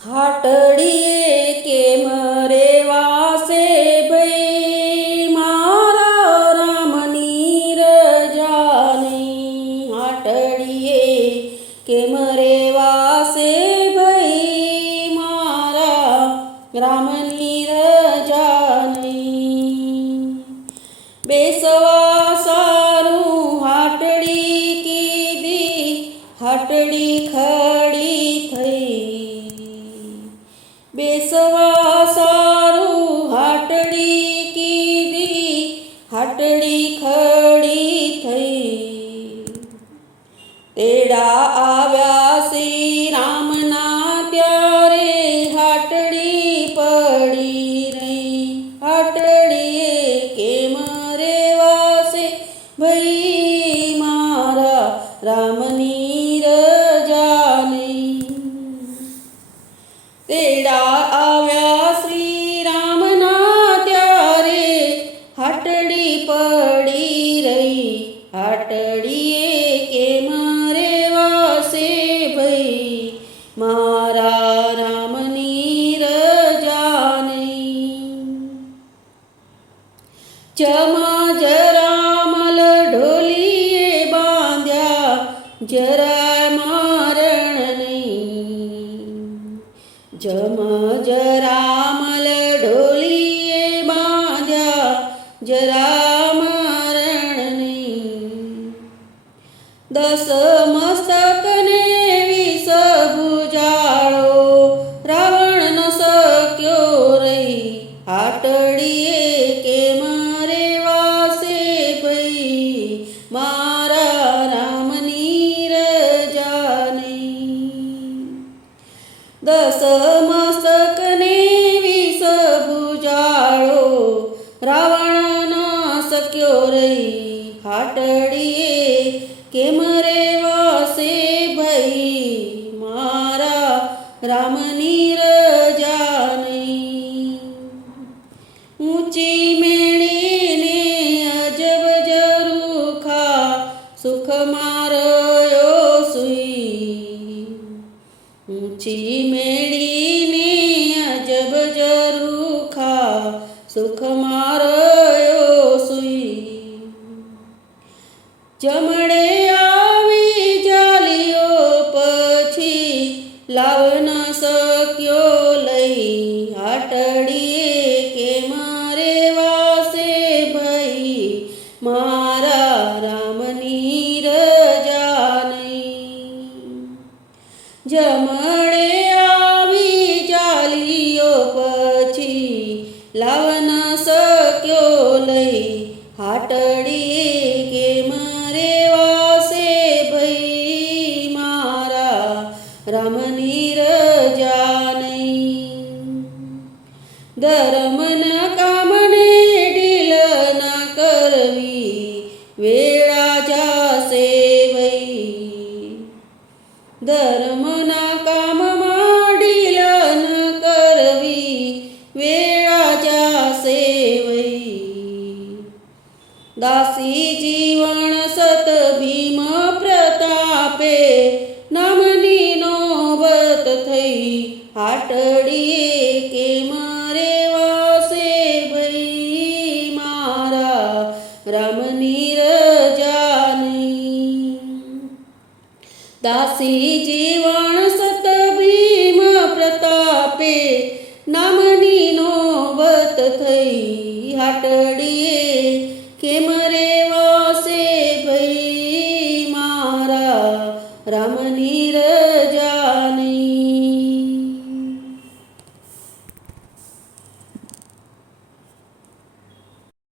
हाटड़िए केम रेवासे भई मारा रामनी रजानी। हाटड़िए केम रेवासे भई मारा रामनी रजानी। बेसवा सारू हाटड़ी कीधी हाटड़ी खड़ी थई। बेसवा सारू हाटड़ी कीधी हाटड़ी खड़ी थई। तेड़ा आव्या श्री रामना त्यारे हाटड़ी पड़ी रही। हाटड़िए केम रेवासे भई मारा रामनी रजानी। तेड़ा आव्या श्री रामना त्यारे हाटड़ी पड़ी रही। हाटड़िए केम रेवासे भई मारा रामनी रजानी। चमा जरामल ढोलिए बांध्या जरा मारण नहीं। जम जरामल ढोलिए बांध्या जरा मारण नहीं। 10 मस्तक ने 20 भुजाळो रावण न सक्यो रही। हाटड़िए केम रेवासे भई मारा रामनी रजानी। 10 मस्तक ने 20 भुजाळो रावण न सक्यो रही। हाटड़िए केम रेवासे भई मारा रामनी रजानी। ऊंची मेळीने अजब जरूखा सुख मारयो सुई। ऊंची मेळीने अजब जरूखा सुख मारयो सुई। जमणे आवी जालियो पछी लाव न सक्यो लई। हाटड़िए केम रेवासे भई मारा रामनी रजानी। जमणे आवी जालियो पछी लाव न सक्यो लई। हाटड़िए केम रेवासे भई मारा रामनी रजानी। धर्म न कामने ढील न करवी वेळा जासे वई। धर्म न काममा ढील न करवी वेळा जासे वई। दासी जीवन सत भीम प्रतापे नामनी नोबत थई। हाटड़िए केम रेवासे भई मारा रामनी रजानी। दासी जीवन सत भीम प्रतापे नामनी नोबत थई। हाटड़िए